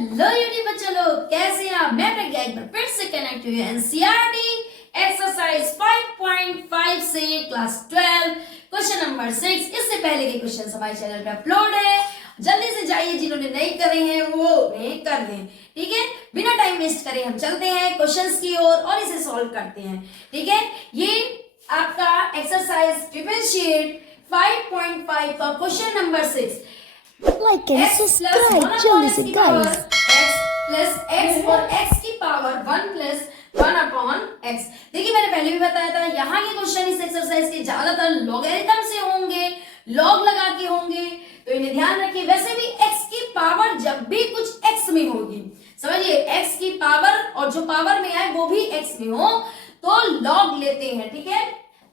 Hello YouTube बच्चों लोग, कैसे हैं आप? मैं प्रज्ञा एक बार फिर से कनेक्ट हुई एनसीईआरटी एक्सरसाइज 5.5 से क्लास 12 क्वेश्चन नंबर 6। इससे पहले के क्वेश्चन हमारे चैनल पे अपलोड है, जल्दी से जाइए, जिन्होंने नहीं करे हैं वो उन्हें कर लें। ठीक है, बिना टाइम वेस्ट करे हम चलते हैं क्वेश्चंस की ओर और इसे सॉल्व करते हैं। ठीक है, ये आपका एक्सरसाइज डिफरेंशिएट 5.5 का question number 6। Like and subscribe, जल्दी से guys। x प्लस x और x की पावर 1 प्लस 1 अपॉन x। देखिए, मैंने पहले भी बताया था, यहाँ के क्वेश्चन इस एक्सरसाइज के ज्यादातर लॉगरिथम से होंगे, लॉग लगा के होंगे, तो इन्हें ध्यान रखिए। वैसे भी x की पावर जब भी कुछ x में होगी, समझिए, x की पावर और जो पावर में आए वो भी x में हो तो लॉग लेते हैं। ठीक है,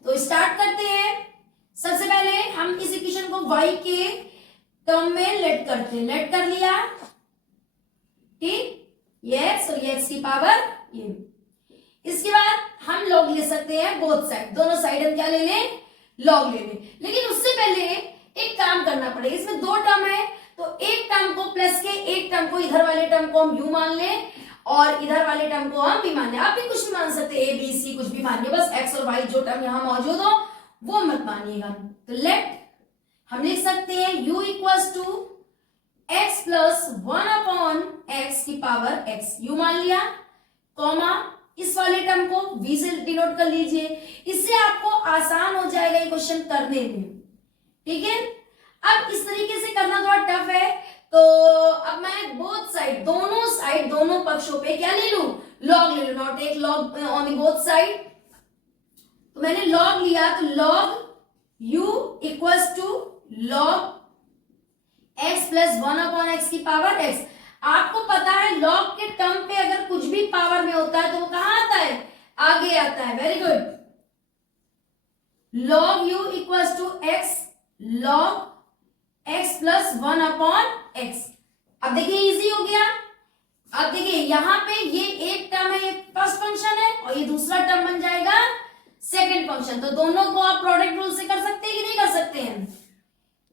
तो स्टार्ट करते हैं। सबसे पहले हम इस इक्वेशन को y के टर्म में लेट करते हैं। लेट कर लिया, ठीक, ये x और ये x की पावर ये। इसके बाद हम लॉग ले सकते हैं बोथ साइड, दोनों साइड हम क्या ले लें, लॉग ले लें। लेकिन उससे पहले एक काम करना पड़ेगा। इसमें दो टर्म है, तो एक टर्म को प्लस के, एक टर्म को, इधर वाले टर्म को हम u मान लें और इधर वाले टर्म को हम v मान लें। आप भी कुछ भी मान सकते हैं, a b c कुछ भी मानिए, बस x और y जो टर्म यहां मौजूद हो वो मत मानिएगा। तो लेट हम लिख सकते हैं u equals to x plus 1 upon x की पावर x, u मान लिया, कॉमा इस वाले टर्म को v से डिनोट कर लीजिए। इससे आपको आसान हो जाएगा ये क्वेश्चन करने में। ठीक है, अब इस तरीके से करना थोड़ा टफ है, तो अब मैं बोथ साइड, दोनों पक्षों पे क्या ले लूं, लॉग ले लूं। Not take log on the both side, तो मैंने लॉग लिया, तो log u equals to log x plus 1 upon x की पावर x। आपको पता है लॉग के टर्म पे अगर कुछ भी पावर में होता है तो वो कहां आता है, आगे आता है। Very good, log u equals to x log x plus 1 upon x। अब देखिए इजी हो गया। अब देखिए यहाँ पे ये एक टर्म है, ये फर्स्ट फंक्शन है, और ये दूसरा टर्म बन जाएगा सेकेंड फंक्शन। तो दोनों को आप प्रोडक्ट रूल से कर सकते हैं कि नहीं कर सकते हैं।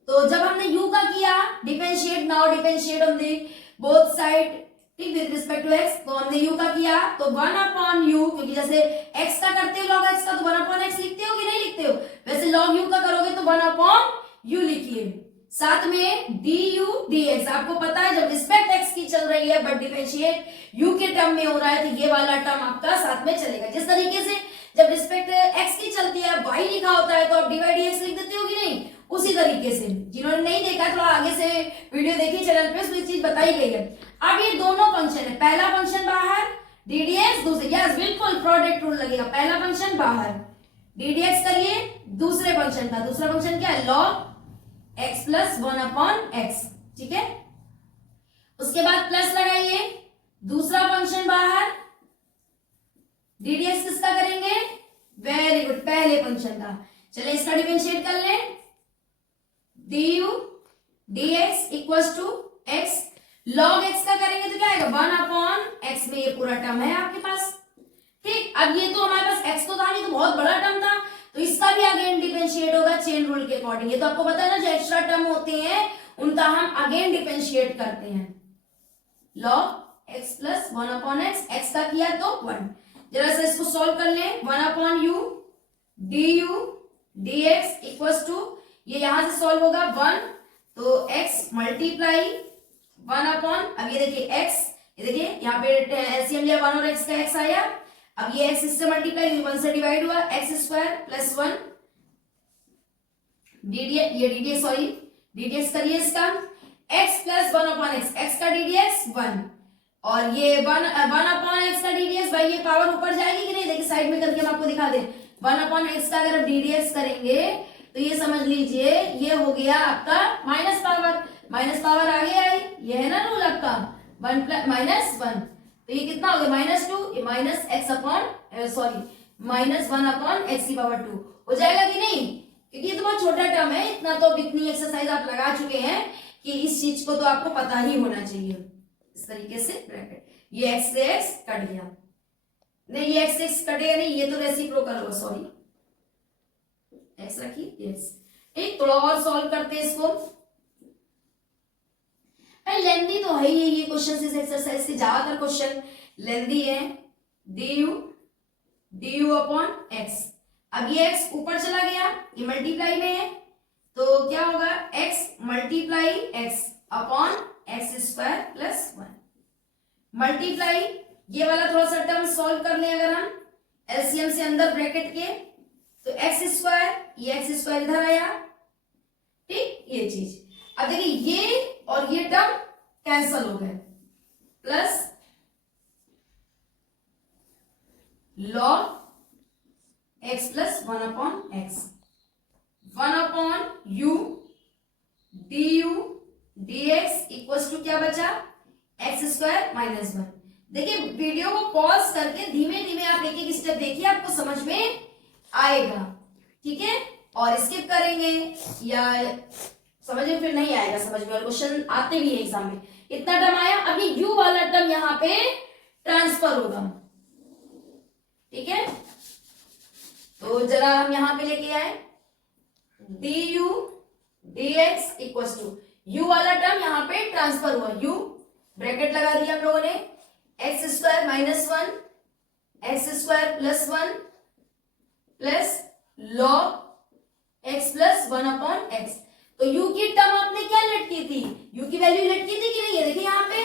तो जब हमने u का किया differentiate, now differentiate on the both side, ठीक, विद रिस्पेक्ट टू x, तो हमने u का किया तो 1 अपॉन u, क्योंकि जैसे x का करते हो log x का तो 1 अपॉन x लिखते हो कि नहीं लिखते हो, वैसे log u का करोगे तो 1 अपॉन u लिखिए। साथ में du dx, आपको पता है जब रिस्पेक्ट x की चल रही है बट डिफरेंशिएट u के टर्म में हो रहा है तो ये वाला टर्म आपका साथ में चलेगा। जिस तरीके से जब रिस्पेक्ट x की चलती है y लिखा होता है तो आप dy dx लिख देते हो कि नहीं, उसी तरीके से। जिन्होंने नहीं देखा थोड़ा आगे से वीडियो देखिए चैनल पे, उसमें चीज बताई गई है। अब ये दोनों फंक्शन है, पहला फंक्शन बाहर ddx, दूसरे, यस बिल्कुल प्रोडक्ट रूल लगेगा, पहला फंक्शन बाहर ddx करिए, दूसरे फंक्शन का, दूसरा फंक्शन क्या है, log x plus 1 upon x। ठीक है, उसके बाद प्लस लगाइए, दूसरा फंक्शन बाहर, ddx किसका करेंगे, वेरी गुड, पहले फंक्शन का। चलिए इसका डिफरेंशिएट कर लें, du dx equals to x log x का करेंगे तो क्या आएगा, 1 अपॉन x में ये पूरा टर्म है आपके पास। ठीक, अब ये तो हमारे पास x तो था नहीं, तो बहुत बड़ा टर्म था, तो इसका भी अगेन डिफरेंशिएट होगा चेन रूल के अकॉर्डिंग। ये तो आपको पता है ना, जो एक्स्ट्रा टर्म होते हैं उनका हम अगेन डिफरेंशिएट करते हैं। log x plus 1 upon x का किया तो 1। जरा से इसको सॉल्व कर लें, 1 upon u du dx equals to, ये यहां से सॉल्व होगा 1, तो x मल्टीप्लाई 1 अपॉन, अब ये देखिए x, ये देखिए यहाँ पे एलसीएम लिया 1 और x का x आया, अब ये x इससे मल्टीप्लाई 1 से डिवाइड हुआ, x स्क्वायर प्लस 1 ddx, ये ddx सॉरी ddx करिए इसका, x प्लस 1 अपॉन x का ddx 1, और ये 1 अपॉन x का ddx, भाई ये पावर ऊपर जाएगी कि नहीं, देखिए साइड में करके हम आपको दिखा दें। 1 अपॉन x का अगर ddx करेंगे तो ये समझ लीजिए ये हो गया आपका माइनस पावर आगे आई, ये है ना रूल आपका 1 प्लस माइनस 1, तो ये कितना हो गया -2, ये minus x upon sorry minus 1 upon x की पावर 2 हो जाएगा कि नहीं, क्योंकि ये तो बहुत छोटा टर्म है, इतना तो इतनी एक्सरसाइज आप लगा चुके हैं कि इस चीज को तो आपको पता ही होना चाहिए। इस तरीके से ब्रैकेट, ये x से x कट गया, नहीं ये x से x कटेगा नहीं, ये तो रेसिप्रोकल होगा, सॉरी x रखिए, यस। ठीक, थोड़ा और सॉल्व करते हैं इसको। भाई लेंदी तो है ही ये क्वेश्चन, इस एक्सरसाइज के ज्यादातर क्वेश्चन लेंदी है। du upon x। अब ये x ऊपर चला गया, ये मल्टीप्लाई में है, तो क्या होगा x multiply x upon x square plus 1 multiply ये वाला थोड़ा सा टर्म सॉल्व कर ले अगर हम एलसीएम से अंदर ब्रैकेट के, तो एक्स स्क्वायर इधर आया, ठीक, ये चीज। अब देखिए ये और ये टर्म कैंसल हो गए, plus log x plus 1 upon x, 1 upon u d x equal to क्या बचा, एक्स स्क्वायर माइनस 1। देखिए वीडियो को पॉज करके धीमे धीमे आप एक एक स्टेप देखिए, आपको समझ में आएगा, ठीक है। और स्किप करेंगे या समझ में फिर नहीं आएगा समझ में, और क्वेश्चन आते भी है एग्जाम में। इतना टर्म आया, अब ये यू वाला टर्म यहाँ पे ट्रांसफर होगा, ठीक है। तो जरा हम यहाँ पे लेके आए d u d x equal to u वाला टर्म यहाँ पे ट्रांसफर हुआ, यू ब्रैकेट लगा दिया हम लोगों ने, x square minus 1 x square plus 1 plus log x plus 1 upon x. तो u की टर्म आपने क्या लटकी थी, u की वैल्यू लटकी थी कि नहीं, ये देखिए यहाँ पे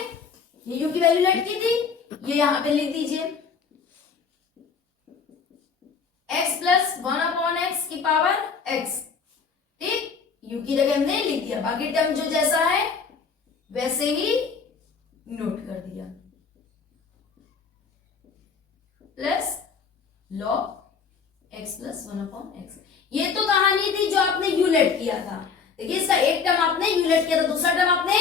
ये u की वैल्यू लटकी थी, ये यहाँ पे लिख दीजिए x प्लस 1 अपॉन एक्स की पावर x, ठीक, u की जगह हमने लिख दिया, बाकी टर्म जो जैसा है वैसे ही नोट कर दिया, plus log x plus 1 upon x. ये तो कहानी थी जो आपने यू लेट किया था, देखिए इसका एक टर्म आपने यू लेट किया था, दूसरा टर्म आपने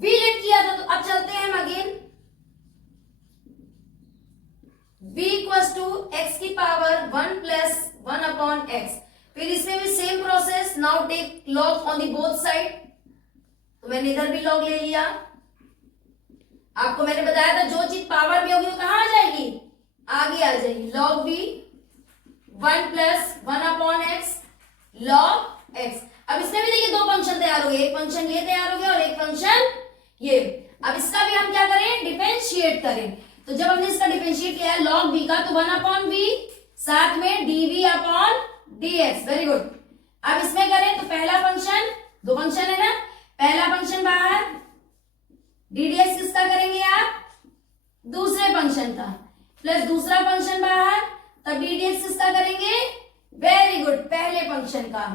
वी लेट किया था। तो अब चलते हैं हम again, v equals to x की पावर 1 प्लस 1 अपॉन एक्स। फिर इसमें भी same process, now take log on the both side, तो मैंने इधर भी लॉग ले लिया। आपको मैंने बताया था जो चीज पावर में होगी वो कहां आ जाएगी, आगे आ जाएगी, log v 1 plus 1 upon x log x. अब इसमें भी देखिए दो फंक्शन तैयार हो गए, एक फंक्शन ये तैयार हो गया और एक फंक्शन ये। अब इसका भी हम क्या करें, डिफरेंशिएट करें। तो जब हमने इसका डिफरेंशिएट किया लॉग v का, तो 1 अपॉन v साथ में dv upon dx, very good. अब इसमें करें तो पहला फंक्शन, दो फंक्शन है ना, पहला फंक्शन बाहर, ddx किसका करेंगे आप, दूसरे फंक्शन का, प्लस दूसरा फंक्शन बाहर, तब ddx किसका करेंगे, वेरी गुड, पहले फंक्शन का,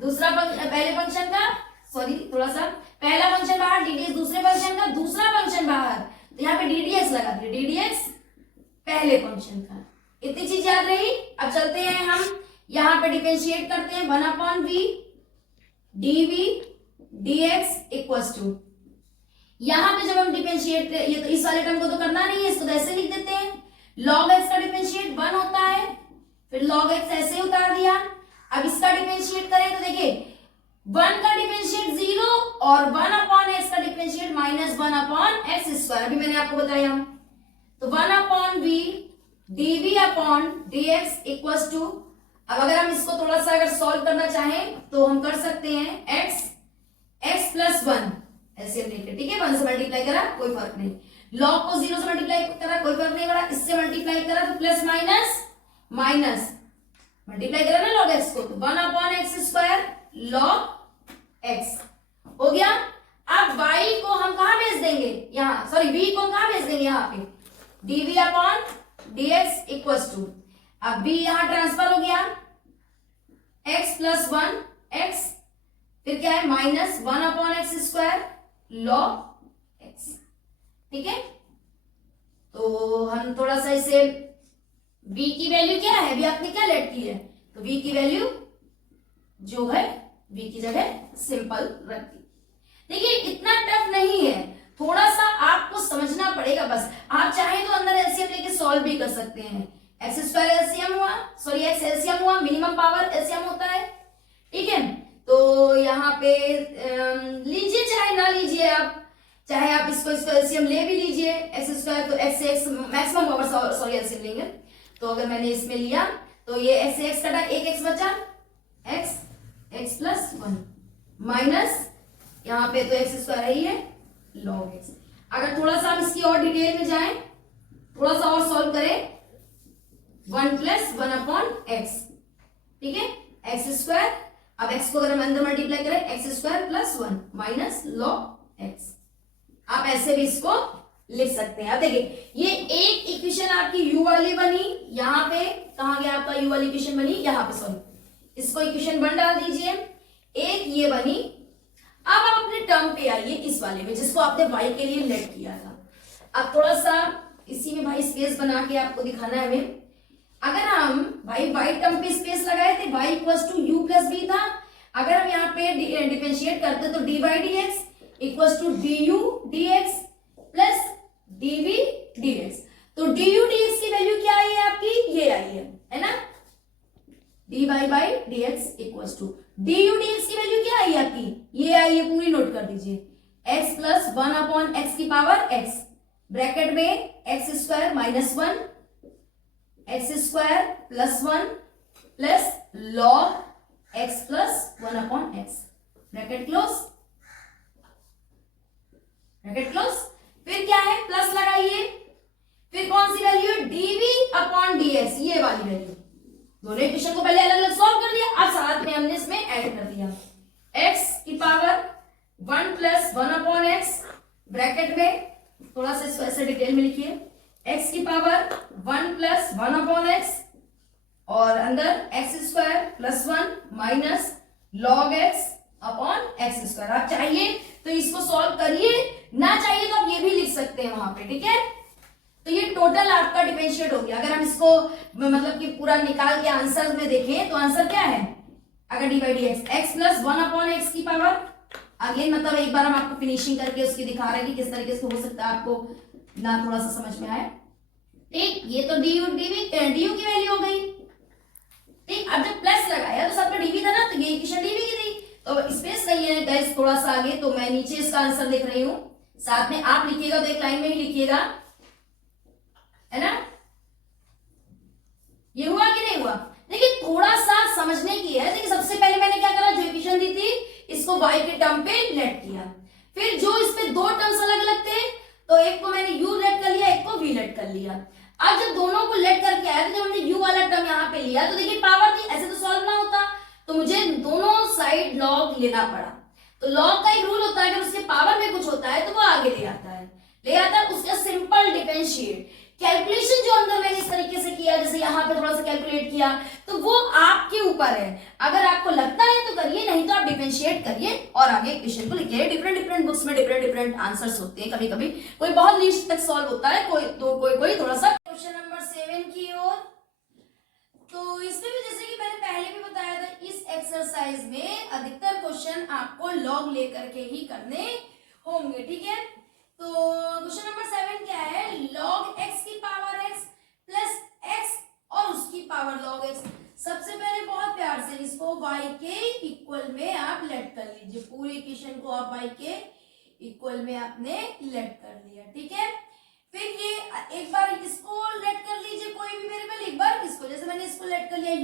दूसरा पहले फंक्शन का, सॉरी थोड़ा सा, पहला फंक्शन बाहर, ddx दूसरे फंक्शन का, दूसरा फंक्शन बाहर, तो यहाँ पे ddx लगा दिया, ddx पहले फंक्शन का। इतनी चीज याद रही। अब चलते हैं हम यहाँ पे डिफरेंशिएट करते हैं, 1 upon v dv dx equals to, यहाँ पे जब हम डिफरेंशिएट, ये तो इस वाले टर्म को तो करना नहीं है, इसको तो ऐसे लिख देते हैं, log x का डिफरेंशिएट 1 होता है, फिर log x ऐसे उतार दिया। अब इसका डिफरेंशिएट करें तो देखिए 1 का डिफरेंशिएट 0 और 1 अपॉन एक्स का differentiate minus 1 upon x square, अभी मैंने आपको बताया। तो 1 upon v dv upon dx equals to, अब अगर हम इसको थोड़ा सा अगर सॉल्व करना चाहें तो हम कर सकते हैं x प्लस 1 ऐसे लेके, ठीक है, 1 से मल्टीप्लाई करा कोई फर्क नहीं, लॉग को 0 से मल्टीप्लाई करा कोई फर्क नहीं पड़ा, इससे मल्टीप्लाई करा तो प्लस माइनस माइनस, मल्टीप्लाई करा ना लॉग एक्स को, तो 1 upon x square log x हो गया। अब y को हम कहां भेज देंगे, यहाँ, सॉरी v को कहां भेज देंगे, यहाँ पे dv upon dx equals to, अब v यहां ट्रांसफर हो गया, x प्लस 1 x, फिर क्या है minus 1 upon x square log x, ठीक है। तो हम थोड़ा सा इसे, v की वैल्यू क्या है, अभी आपने क्या लेट की है, तो v की वैल्यू जो है v की जगह सिंपल रख दी। देखिए इतना टफ नहीं है, थोड़ा सा आपको समझना पड़ेगा बस। आप चाहे तो अंदर एलसीएम लेके सॉल्व भी कर सकते हैं, एक्स स्क्वायर एलसीएम हुआ, सॉरी एक्स एलसीएम हुआ, मिनिमम पावर एलसीएम होता है, ठीक है। तो यहाँ पे लीजिए चाहे ना लीजिए आप, चाहे आप इसको एलसीएम ले भी लीजिए, एक्स स्क्वायर तो x x maximum power, sorry LCM लेंगे, तो अगर मैंने इसमें लिया तो ये एक्स एक्स कटा, एक एक्स बचा, एक्स प्लस 1 माइनस, यहाँ पे तो एक्स स्क्वायर ही है, log x। अगर थोड़ा सा हम इसकी और डिटेल में जाएं, थोड़ा सा और सॉल्व करें, 1 प्लस 1 अपॉन एक्स, ठीक है, एक्स स्क्वायर। अब एक्स को अगर हम अंदर मल्टीप्लाई करें, x square plus 1 minus log x. आप ऐसे भी इसको लिख सकते हैं। अब देखिए ये एक इक्वेशन आपकी u वाली बनी, यहाँ पे कहा गया आपका u वाली इक्वेशन बनी, यहाँ पे सॉरी, इसको इक्वेशन 1 डाल दीजिए, एक ये बनी। अब आप अपने टर्म पे आइए इस वाले में जिसको आपने y के लिए लेट किया था। अब थोड़ा सा इसी में भाई स्पेस बना के आपको दिखाना है हमें। अगर हम भाई y टर्म पे स्पेस लगाए थे, y equals to u plus b था। अगर हम यहाँ पे डिफरेंशिएट करते तो dy dx equals to du dx plus dv dx। तो du dx की वैल्यू क्या आई है आपकी, ये आई है ना, dy by dx equals to du dx की वैल्यू क्या आई है आपकी, ये आई है, पूरी नोट कर दीजिए, x प्लस 1 अपॉन एक्स की पावर x, ब्रैकेट में x square minus 1 x square plus 1 plus log x plus 1 upon x, bracket close, bracket close. फिर क्या है, प्लस लगाइए, फिर कौन सी वैल्यू है, dv अपॉन dx, ये वाली वैल्यू। दोनों इक्वेशन को पहले अलग अलग सॉल्व कर दिया, अब साथ में हमने इसमें ऐड कर दिया, x की power 1 plus 1 upon x, bracket में थोड़ा सा इसको ऐसे डिटेल में लिखिए, x की पावर 1 प्लस 1 अपॉन एक्स और अंदर x square plus 1 minus log x upon x square. आप चाहिए तो इसको सॉल्व करिए, ना चाहिए तो आप ये भी लिख सकते हैं वहां पे, ठीक है। तो ये टोटल आपका डिफरेंशिएट हो गया। अगर हम इसको मतलब कि पूरा निकाल के आंसर में देखें तो आंसर क्या है, अगर D by D x, x plus 1 upon x की पावर, अगेन मतलब एक बार हम आपको फिनिशिंग करके उसकी दिखा रहे हैं कि किस तरीके से हो सकता है, आपको ना थोड़ा सा समझ में आए, ठीक। ये तो डी यू की वैल्यू हो गई, ठीक। अब जब प्लस लगाया तो सब में डीवी था ना, तो ये इक्वेशन डीवी की थी, तो स्पेस नहीं है गाइस थोड़ा सा आगे, तो मैं नीचे इसका आंसर लिख रही हूं, साथ में आप लिखिएगा तो एक लाइन में ही लिखिएगा, है ना। ये हुआ कि नहीं हुआ, देखिए थोड़ा सा समझने की है। देखिए सबसे पहले मैंने क्या करा, जो इक्वेशन दी थी इसको y के टर्म पे लेट किया, फिर जो इस पे दो टर्म्स अलग अलग थे तो एक को मैंने u लेट कर लिया, एक को v लेट कर लिया। अब जब दोनों को लेट करके आया तो जब हमने u वाला टर्म यहाँ पे लिया तो देखिए पावर थी, ऐसे तो सॉल्व ना होता, तो मुझे दोनों साइड लॉग लेना पड़ा। तो लॉग का एक रूल होता है, अगर उसके पावर में कुछ होता है तो वो आगे ले आता है उसका सिंपल डिफरेंशिएट। कैलकुलेशन जो अंदर मैंने इस तरीके से किया, जैसे यहाँ पे थोड़ा सा कैलकुलेट किया, तो वो आपके ऊपर है, अगर आपको लगता है तो करिए, नहीं तो आप डिफरेंशिएट करिए और आगे इक्वेशन को लिखिए। डिफरेंट डिफरेंट बुक्स में डिफरेंट डिफरेंट आंसर्स होते हैं, कभी कभी कोई बहुत लीस्ट तक सॉल्व होता है, कोई थोड़ा सा। क्वेश्चन नंबर 7 की ओर, तो इसमें भी जैसे कि मैंने पहले भी बताया था, इस एक्सरसाइज में अधिकतर क्वेश्चन आपको लॉग लेकर के ही करने होंगे, ठीक है। तो क्वेश्चन नंबर 7 क्या है, लॉग एक्स की पावर एक्स प्लस एक्स और उसकी पावर लॉग एक्स। सबसे पहले बहुत प्यार से इसको y के इक्वल में आप लेट कर लीजिए, पूरी इक्वेशन को आप y के इक्वल में आपने लेट कर लिया, ठीक है। फिर ये एक बार इसको लेट कर लीजिए, कोई भी वेरिएबल, एक बार इसको, जैसे मैंने इसको लेट कर लिया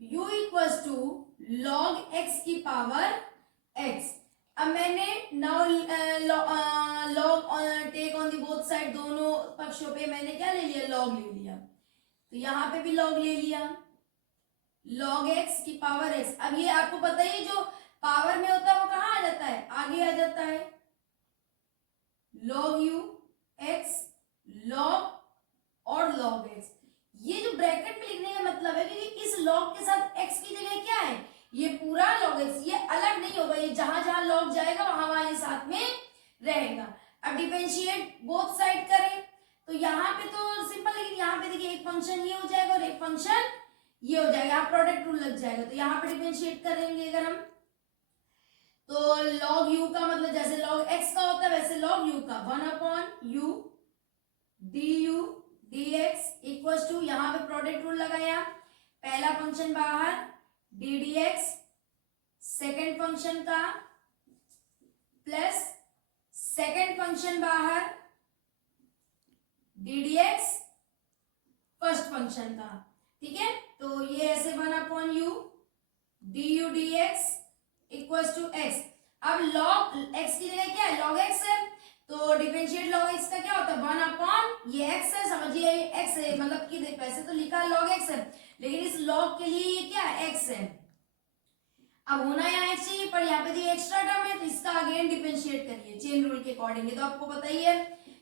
u equals to log x की पावर x। अब मैंने now log take on the both side, दोनों पक्षों पे मैंने क्या ले लिया, लॉग ले लिया, तो यहाँ पे भी लॉग ले लिया, लॉग एक्स की पावर एक्स। अब ये आपको पता ही, जो पावर में होता है वो कहाँ आ जाता है, आगे आ जाता है, लॉग यू एक्स लॉग और लॉग एक्स। ये जो ब्रैकेट में लिखने का मतलब है कि इस लॉग के साथ एक्स की जगह क्या है, ये पूरा लॉग एक्स, ये अलग नहीं होगा, ये जहां जहां लॉग जाएगा वहां वहां ये साथ में रहेगा। अब डिफरेंशिएट बोथ साइड करें तो यहाँ पे तो सिंपल, लेकिन यहाँ पे देखिए एक फंक्शन ये हो जाएगा और एक फंक्शन ये हो जाएगा, यहाँ प्रोडक्ट रूल लग जाएगा, तो यहाँ पे डिफरेंशिएट करेंगे अगर हम, तो लॉग यू का मतलब जैसे लॉग एक्स का होता है वैसे लॉग यू का 1 upon u d u d x equal to, यहाँ पे प्रोडक्ट रूल लगाया, पहला फंक्शन बाहर d d x, second function का प्लस सेकेंड फंक्शन बाहर d d x first function का, ठीक है। तो ये ऐसे 1 upon u d u d x equal to x. अब log x की जगह क्या है, log x है, तो डिफरेंशिएट log x का क्या होता है, 1 अपॉन ये x है, समझिए ये x है, मतलब कि वैसे तो लिखा log x है, लेकिन इस log के लिए ये क्या है, x है। अब होना यहाँ x चाहिए, पर यहाँ पे जो एक्स्ट्रा टर्म है, तो इसका अगेन डिफरेंशिएट करिए चेन रूल के अकॉर्डिंग। तो आपको पता ही है,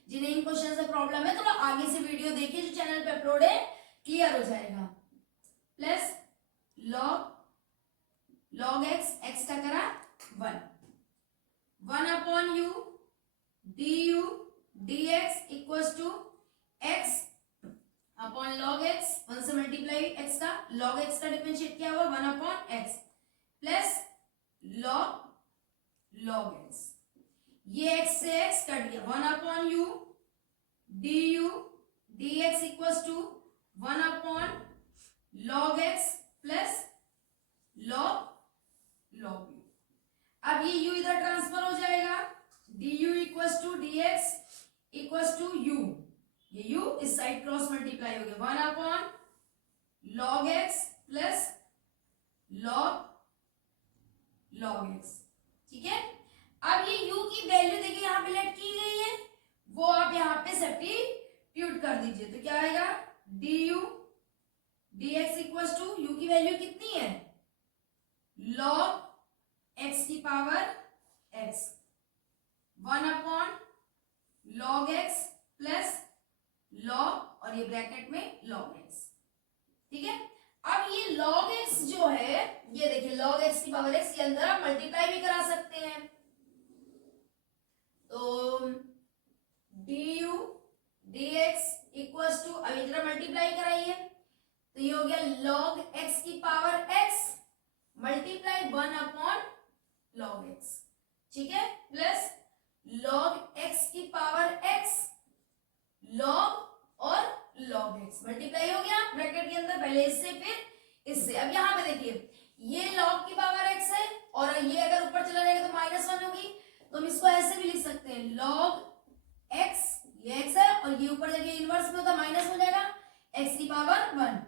जिन्हें इन क्वेश्चन से प्रॉब्लम है, तो आगे से वीडियो देखिए जो चैनल पे अपलोड है, क्लियर हो जाएगा। प्लस log x का करा 1 upon u du dx equals to x upon log x, 1 से मल्टीप्लाई x का, log x का डिफरेंशिएट क्या हुआ, 1 upon x plus log x, ये x से x कट गया, 1 upon u du dx equals to 1 upon log x plus log u। अब ये u इधर ट्रांसफर हो जाएगा, du equals to dx equals to u, ये u इस साइड क्रॉस मल्टीप्लाई हो गया, 1 upon log x plus log x, ठीक है। अब ये u की वैल्यू देखिए यहाँ पे लेट की गई है, वो आप यहाँ पे सब्स्टिट्यूट कर दीजिए, तो क्या आएगा, du dx equals to u की वैल्यू कितनी है, log x की power x, 1 upon log x plus log और ये ब्रैकेट में log x, ठीक है। अब ये log x जो है, ये देखिए log x की पावर x, ये अंदर आप मल्टीप्लाई भी करा सकते हैं, तो du dx इक्वल्स टू, अब इधर मल्टीप्लाई कराइए, तो ये हो गया log x की power x multiply 1 upon log x, ठीक है, प्लस log x की पावर x log और log x मल्टीप्लाई हो गया ब्रैकेट के अंदर, पहले इससे फिर इससे। अब यहाँ पे देखिए ये log की पावर x है, और ये अगर ऊपर चला जाएगा तो -1 होगी, तो हम इसको ऐसे भी लिख सकते हैं, log x, ये x है, और ये ऊपर जाके इनवर्स में होता माइनस हो जाएगा, x की पावर 1,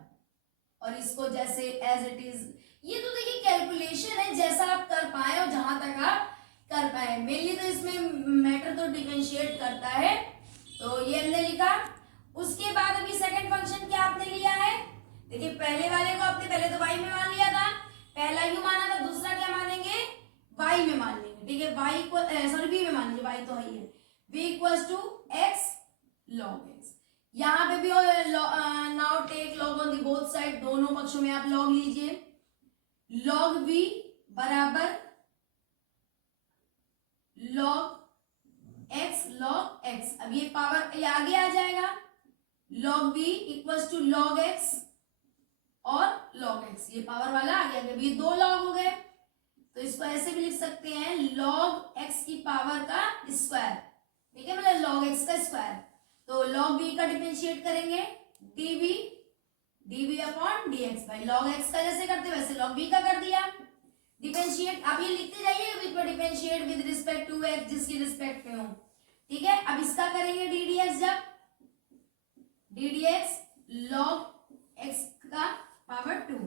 और इसको जैसे एज इट इज, ये तो देखिए कैलकुलेशन है, जैसा आप कर पाए और जहां तक आप कर पाए, मेनली तो इसमें मैटर तो डिफरेंशिएट करता है, तो ये हमने लिखा। उसके बाद अभी सेकंड फंक्शन क्या आपने लिया है, देखिए पहले वाले को आपने पहले तो y में मान लिया था, पहला u माना था, दूसरा क्या मानेंगे, y में मान लेंगे, ठीक है, y को सॉरी v में मान लीजिए, y तो है ही है, v equals to x log x, यहाँ पे भी now take log on the both side, दोनों पक्षों में आप log लीजिए, log v बराबर log x, अब ये पावर ये आगे आ जाएगा, log v equals to log x और log x, ये पावर वाला आ गया, ये दो log हो गए, तो इसको ऐसे भी लिख सकते हैं log x की पावर का स्क्वायर, ठीक है, मतलब log x का स्क्वायर, तो log v का डिफरेंशिएट करेंगे dv अपॉन dx, भाई log x का जैसे करते वैसे log v का कर दिया डिफरेंशिएट। अब ये लिखते जाइए with differentiate with respect to x, जिसकी रिस्पेक्ट में हो, ठीक है। अब इसका करेंगे ddx, जब ddx log x का पावर 2,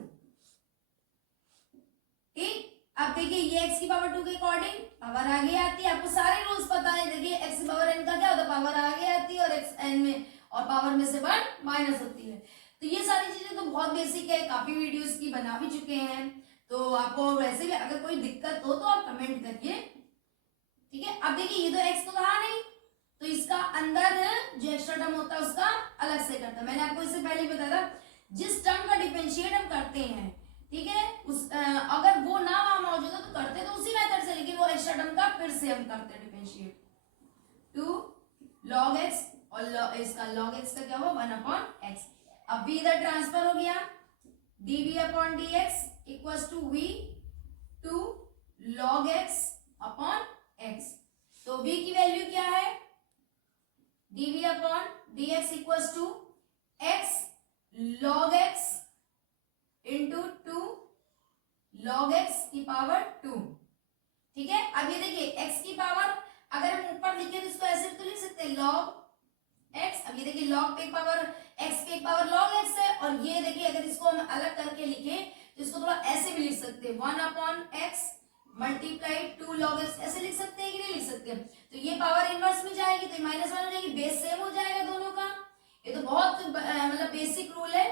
ठीक। अब देखिए ये x की पावर 2 के अकॉर्डिंग पावर आगे आती है, आपको सारे रूल्स पता है, देखिए x की पावर n का क्या होता है, पावर आगे आती है, और x n में और पावर में से 1 माइनस होती है, तो ये सारी चीजें तो बहुत बेसिक है, काफी वीडियोस की बना भी चुके हैं, तो आपको वैसे भी अगर कोई दिक्कत हो तो आप कमेंट करिए, ठीक है। अब देखिए ये तो x तो रहा नहीं, तो इसका अंदर जो एक्स्ट्रा टर्म होता है उसका अलग से करता है, मैंने आपको इससे पहले बताया था, जिस टर्म का डिफरेंशिएट हम करते हैं, ठीक है, उस अगर वो ना वहां मौजूद हो तो करते तो उसी मेथड से, लेकिन वो एक्स्ट्रा टर्म का फिर से हम करते हैं डिफरेंशिएट, 2 log x, और इसका log x का क्या हुआ, 1 अपॉन x, अब v इधर ट्रांसफर हो गया, dv upon dx equals to v 2 log x upon x, तो v की वैल्यू क्या है, dv upon dx equals to x log x into 2 log x की पावर 2, ठीक है। अब ये देखिए x की पावर अगर हम ऊपर लिखे तो इसको ऐसे तो लिख सकते हैं log x, अब ये देखिए log पे पावर x के पावर log x है, और ये देखिए अगर इसको हम अलग करके लिखे तो इसको थोड़ा ऐसे भी लिख सकते हैं, 1 upon x multiply 2 log x, ऐसे लिख सकते हैं कि नहीं लिख सकते? तो ये पावर इनवर्स में जाएगी तो माइनस वन हो जाएगी, बेस सेम हो जाएगा दोनों का। ये तो बहुत मतलब बेसिक रूल है,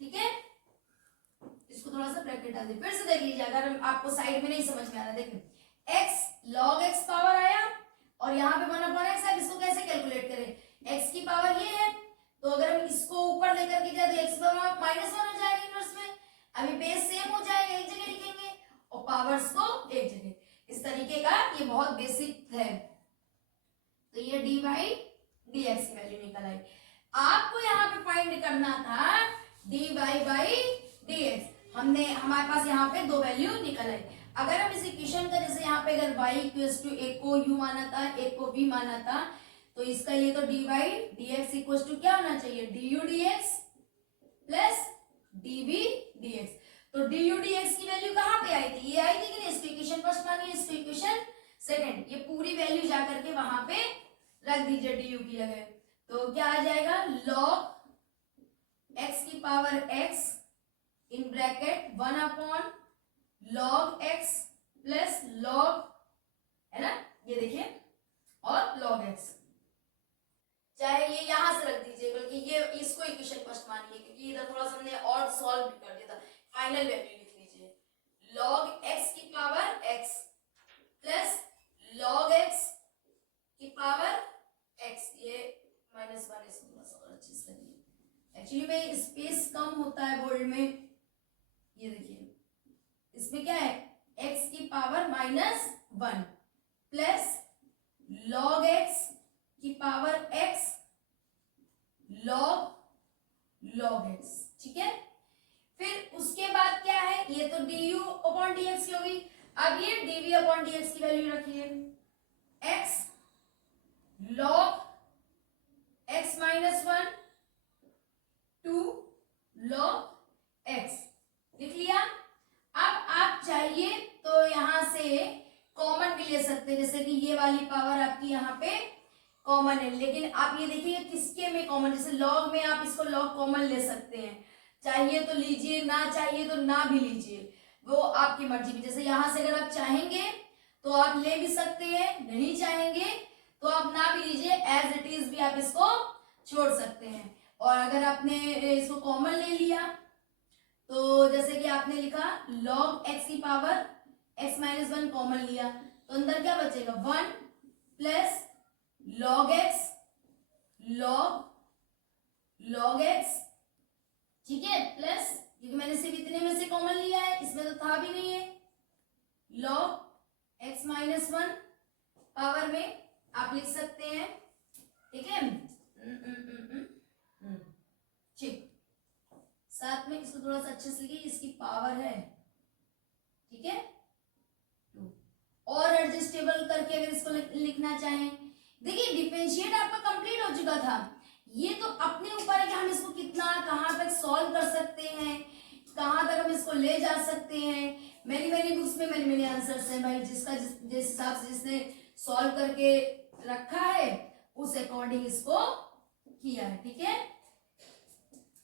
ठीक है। इसको थोड़ा सा ब्रैकेट डाल दे, फिर से देख लीजिए अगर आपको साइड में नहीं समझ में आ रहा। देखिए x log x पावर आया और यहाँ पे 1/x है, इसको कैसे कैलकुलेट करें? x की पावर ये है, तो अगर हम इसको ऊपर लेकर के जाए तो x पावर माइनस वन हो जाएगा इनवर्स में। अभी बेस सेम हो जाएगा, एक जगह लिखेंगे और पावर्स को एक जगह, इस तरीके का ये बहुत बेसिक है। तो ये dy dx की वैल्यू निकल आई। आपको यहाँ पे फाइंड करना था dy बाई dx। हमारे पास यहाँ पे दो वैल्यू निकल आई। अगर हम इस इक्वेशन का जैसे यहाँ पे अगर y इक्वल्स टू एक को u माना था, एक को v माना था, तो इसका ये तो dy dx इक्वल्स टू क्या होना चाहिए? du dx plus dv dx। तो du dx की वैल्यू कहाँ पे आई थी? ये आई थी कि नहीं? इसको इक्वेशन फर्स्ट मानिए, इसको इक्वेशन सेकंड। ये पूरी वैल्यू जाकर के वहां पे रख दीजिए du की जगह। तो क्या आ जाएगा? log x की power x in bracket 1/log x plus log, है ना, ये देखिए, और log x। चाहे ये यहां से रख दीजिए, बल्कि ये इसको इक्वेशन फर्स्ट मानिए, क्योंकि इधर थोड़ा सा हमने और सॉल्व भी कर दिया था। फाइनल वैल्यू लिख लीजिए log x की power x plus log x की पावर x। ये -1 इसको थोड़ा सा और अच्छे से करिए। एक्चुअली में स्पेस कम होता है बोर्ड में, ये देखिए इसमें क्या है? x की पावर -1 प्लस log x की पावर x log x, ठीक है। फिर उसके बाद क्या है? ये तो du अपॉन dx की होगी। अब ये dv अपॉन dx की वैल्यू रखिए, x log x -1 two log x लिख लिया। अब आप चाहिए तो यहां से कॉमन भी ले सकते हैं, जैसे कि ये वाली पावर आपकी यहाँ पे कॉमन है, लेकिन आप ये देखिए किसके में कॉमन, जैसे log में आप इसको log कॉमन ले सकते हैं, चाहिए तो लीजिए, ना चाहिए तो ना भी लीजिए, वो आपकी मर्जी भी। जैसे यहां से अगर आप चाहेंगे तो आप ले भी सकते हैं, नहीं चाहेंगे तो आप ना भी लीजिए, एज इट इज भी आप इसको छोड़ सकते हैं। और अगर आपने इसको कॉमन ले लिया तो जैसे कि आपने लिखा log x की पावर x -1 कॉमन लिया, तो अंदर क्या बचेगा? 1 plus log x log x, ठीक है, प्लस, क्योंकि मैंने सिर्फ इतने में से कॉमन लिया है, इसमें तो था भी नहीं है, log x -1 पावर में आप लिख सकते हैं, ठीक है। ठीक, साथ में इसको थोड़ा सा अच्छे से लिखिए, इसकी पावर है, ठीक है, 2। और एडजस्टेबल करके अगर इसको लिखना चाहें, देखिए डिफरेंशिएट आपका कंप्लीट हो चुका था। ये तो अपने ऊपर है कि हम इसको कितना कहां तक सॉल्व कर सकते हैं, कहां तक हम इसको ले जा सकते हैं। मेरी बुक्स में मैंने आंसर्स हैं भाई, जिसका जिस हिसाब से जिसने सॉल्व करके रखा है उस अकॉर्डिंग इसको किया है, ठीक है।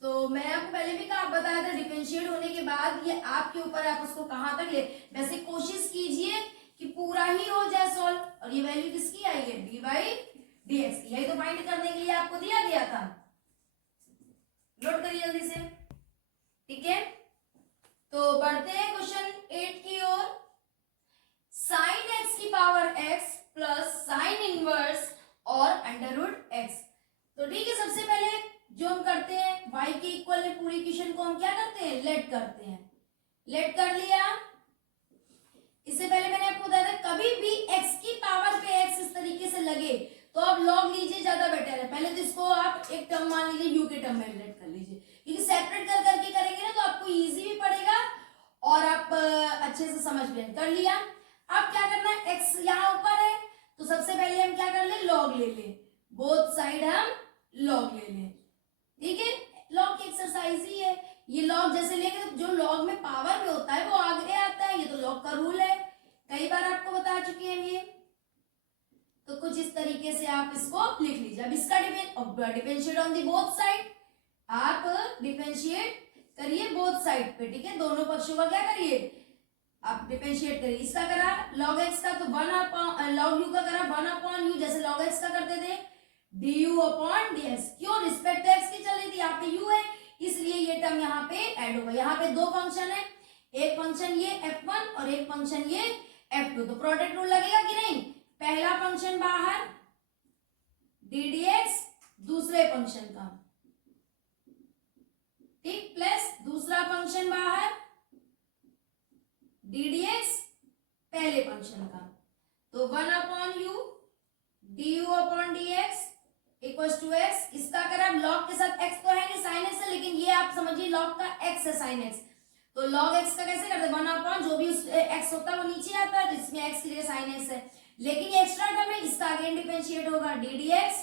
तो मैं आपको पहले भी कहा बताया था, डिफरेंशिएट होने के बाद ये आपके ऊपर, आप उसको कहां तक ले। वैसे कोशिश कीजिए कि पूरा ही हो जाए सॉल्व। और ये वैल्यू किसकी आई है? dy dx, यही तो फाइंड करने के लिए आपको दिया गया था। नोट करिए जल्दी से, ठीक है। तो बढ़ते हैं क्वेश्चन 8 की ओर। साइन x की power x plus sine inverse और √x। तो ठीक है, सबसे पहले जो हम करते हैं y के इक्वल में पूरी इक्वेशन को हम क्या करते हैं? लेट करते हैं। लेट कर लिया। इससे पहले मैंने आपको बताया था कभी भी x की पावर पे x इस तरीके से लगे तो आप log लीजिए, ज्यादा बेटर है। पहले तो इसको आप एक टर्म मान लीजिए, u के टर्म में लेट कर लीजिए, क्योंकि सेपरेट कर करके करेंगे ना तो आपको इजी भी पड़ेगा और आप अच्छे से समझ भी कर लिया। अब क्या करना है? x यहाँ ऊपर है तो सबसे पहले हम क्या कर ले? log ले ले, बोथ साइड हम log ले लें, ठीक है। log की एक्सरसाइज ही है ये। log जैसे लेंगे तो जो log में पावर में होता है वो आगे आता है, ये तो log का रूल है, कई बार आपको बता चुके हैं ये। तो कुछ इस तरीके से आप इसको लिख लीजिए। अब इसका differentiate on the both side, आप डिफरेंशिएट करिए बोथ साइड पे, ठीक है। दोनों पक्षों का क्या करिए? आप डिफरेंशिएट करिए, इसका करा log x का तो वन अपॉन log u का करा वन अपॉन u, जैसे log x का करते थे du अपॉन dx। क्यों? रिस्पेक्ट x की चल रही थी, यहाँ पे u है इसलिए ये टर्म यहाँ पे ऐड होगा। यहाँ पे दो फंक्शन है, एक फंक्शन ये f1 और एक फंक्शन ये f2, तो प्रोडक्ट रूल लगेगा कि नहीं? पहला फंक्शन बाहर d dx दूसरे फंक्शन का, ठीक, प्लस दूसरा फंक्शन बाहर d dx पहले फंक्शन का, तो one upon u du upon dx equals to x। इसका अगर आप log के साथ x तो है नहीं, sin x है, लेकिन ये आप समझिए log का x है sin x, तो log x का कैसे करते हैं? वन अपॉन जो भी उस x होता है वो नीचे आता है, जिसमें x की जगह sin x है, लेकिन ये एक्स्ट्रा टर्म है, इसका अगेन डिफरेंशिएट होगा d dx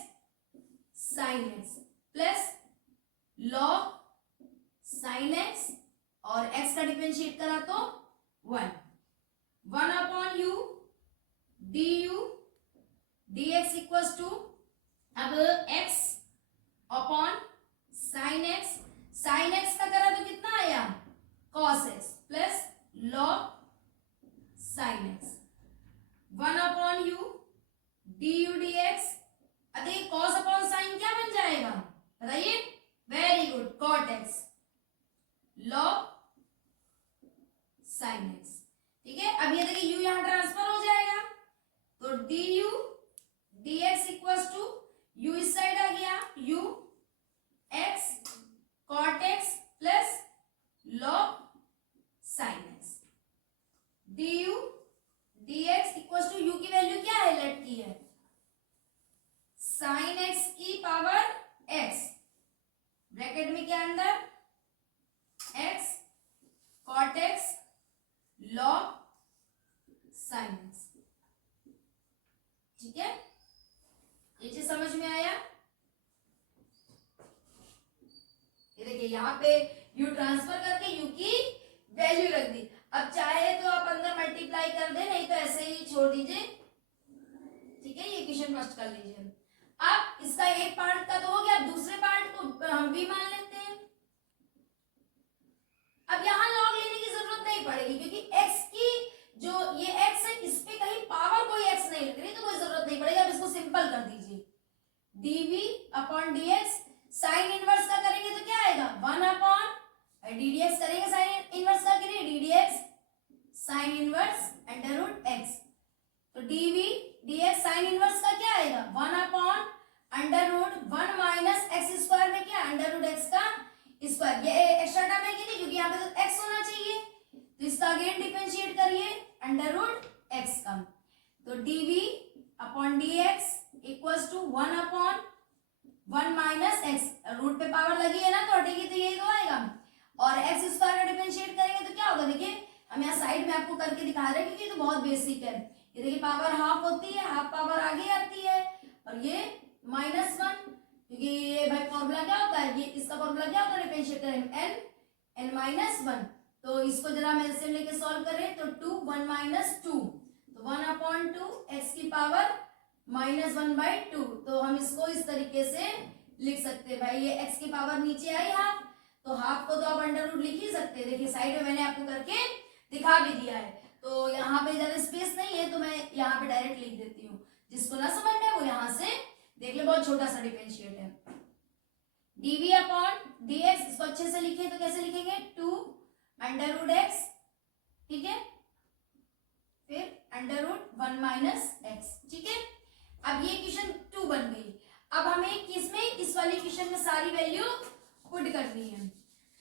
sin x plus log sin x और x का डिफरेंशिएट करा तो 1 upon u du dx equals to अब x अपॉन sin x का करा तो कितना आया? cos x plus log sin x 1 upon u du dx। अब देखिए cos अपॉन sin क्या बन जाएगा बताइए? Very good, cot x log sin x। ठीक है, अब ये देखिए u यहां ट्रांसफर हो जाएगा, तो du dx equals to u इस साइड आ गया u x cot x plus log sin x, du dx equals to u की वैल्यू क्या है? लेट की है sin x की पावर x, ब्रैकेट में क्या अंदर x cot x log sin x। ठीक है, ये चीज समझ में आया? ये देखिए यहाँ पे u ट्रांसफर करके u की वैल्यू रख दी। अब चाहे तो आप अंदर मल्टीप्लाई कर दे, नहीं तो ऐसे ही छोड़ दीजिए। ठीक है, ये इक्वेशन फर्स्ट कर लीजिए। अब इसका एक पार्ट का तो हो गया, दूसरे पार्ट को हम भी मान लेते हैं। अब यहां log लेने की जरूरत नहीं पड़ेगी, क्योंकि x की जो ये x है इस पे कहीं पावर कोई x नहीं लग रही, तो कोई जरूरत नहीं पड़ेगी। अब इसको सिंपल कर दीजिए, dv upon dx sine inverse का करेंगे तो क्या आएगा? 1 अपॉन ddx करेंगे साइन इनवर्स का, करिए ddx sine inverse under root x, तो dv dx साइन इनवर्स का क्या आएगा? 1 upon under root 1 minus x square में क्या? अंडर रूट एक्स का स्क्वायर। ये एक्स्ट्रा टर्म है कि नहीं? क्योंकि यहाँ पे तो x होना चाहिए, तो इसका अगेन डिफरेंशिएट करिए अंडर रूट एक्स का, तो dv upon dx equals to 1 upon 1 minus x, root पे पावर लगी है ना तो हटेगी, तो ये तो आएगा, और एक्स स्क्वायर का डिफरेंशिएट करेंगे तो क्या होगा? देखिए हम यहाँ साइड में आपको करके दिखा रहे हैं, क्योंकि तो बहुत बेसिक है। ये देखिए पावर हाफ होती है, हाफ पावर आगे आती है, और ये -1, क्योंकि ये भाई फॉर्मूला क्या होता है? ये इसका फॉर्मूला क्या होता है? डिफरेंशिएट करें n-1, तो इसको जरा हम एलसीएम लेके सॉल्व करें तो 2 1 माइनस 2, तो 1 अपॉन 2 एक्स की पावर -1/2, तो हम इसको इस तरीके से लिख सकते हैं। भाई ये x की पावर नीचे आई हाफ, तो हाफ को तो आप अंडर रूट लिख ही सकते हैं। देखिए साइड में मैंने आपको करके दिखा भी दिया है, तो यहाँ पे ज्यादा स्पेस नहीं है, तो मैं यहाँ पे डायरेक्ट लिख देती हूँ। जिसको ना समझ में वो यहाँ से देख ले, बहुत छोटा सा डिफरेंशिएट है। dv अपॉन dx, इसको अच्छे से लिखे तो कैसे लिखेंगे? 2 अंडर रूट एक्स, ठीक है, फिर अंडर रूट 1 माइनस एक्स। ठीक है, अब ये इक्वेशन 2 बन गई। अब हमें किसमें? इस वाली इक्वेशन में सारी वैल्यू पुट करनी है।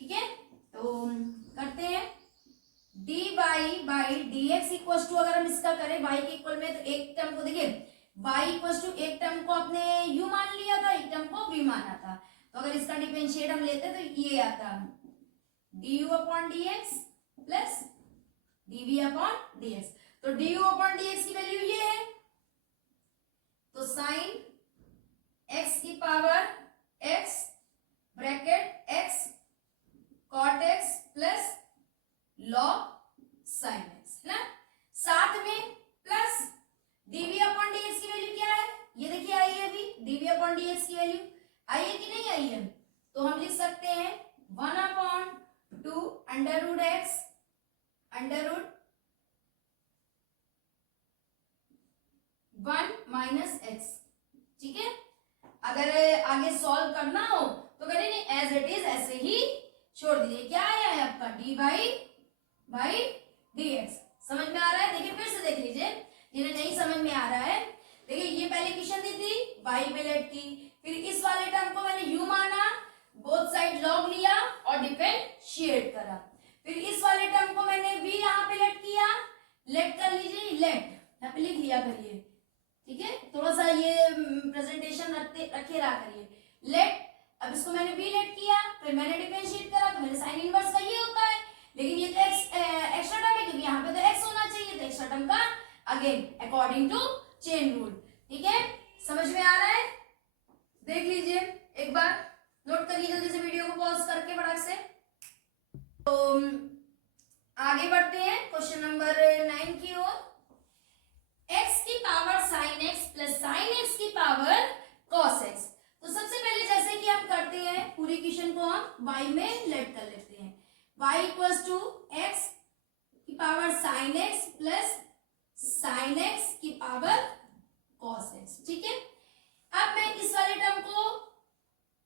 ठीक है, तो करते हैं dy by dx equals to, अगर हम इसका करें y के इक्वल में, तो एक टर्म को देखिए y इक्वल्स टू, एक टर्म को आपने u मान लिया था, एक टर्म को v माना था, तो अगर इसका डिफरेंशिएट हम लेते तो ये आता du upon dx plus dv upon dx, तो du अपॉन dx की वैल्यू ये है, तो साइन x की power x bracket x cot x plus log sin x है ना, साथ में प्लस dv अपॉन dx की वैल्यू क्या है? ये देखिए आई है अभी, dv अपॉन dx की वैल्यू आई है कि नहीं आई है? तो हम लिख सकते हैं 1 upon 2 under root x under root 1 minus x. ठीक है, अगर आगे सॉल्व करना हो तो करें नहीं, एज इट इज ऐसे ही छोड़ दीजिए। क्या आया है आपका डी बाई डी एक्स। समझ में आ रहा है? देखिए फिर से देख लीजिए, जिन्हें नहीं समझ में आ रहा है। देखिए ये पहले इक्वेशन दी थी, वाई पे लेट की, फिर इस वाले टर्म को मैंने यू माना, बोथ साइड लॉग लिया और डिफरेंशिएट करा। फिर इस वाले टर्म को मैंने v यहाँ पे लेट किया, लेट कर लीजिए, लेट यहाँ पे लिख लिया करिए। ठीक है, थोड़ा सा ये प्रेजेंटेशन रखे रहा करिए। लेट, अब इसको मैंने v लेट किया, फिर मैंने डिफरेंशिएट करा, तो मेरे साइन इनवर्स का ये होता है। लेकिन ये तो एक्स्ट्रा टर्म है, क्योंकि यहाँ पे तो x होना चाहिए, तो एक्स्ट्रा टर्म का again according to chain rule. ठीक है, समझ में आ रहा है? देख लीजिए एक बार, नोट करिए जल्दी से, वीडियो को पॉज करके फटाक से। तो आगे बढ़ते हैं क्वेश्चन नंबर 9 की ओर। x की power sin x plus sin x की पावर cos x। तो सबसे पहले जैसे कि हम करते हैं, पूरी इक्वेशन को हम y में लेट कर लेते हैं। y इक्वल्स टू x की power sin x plus sin x की पावर cos x। ठीक है, अब मैं इस वाले टर्म को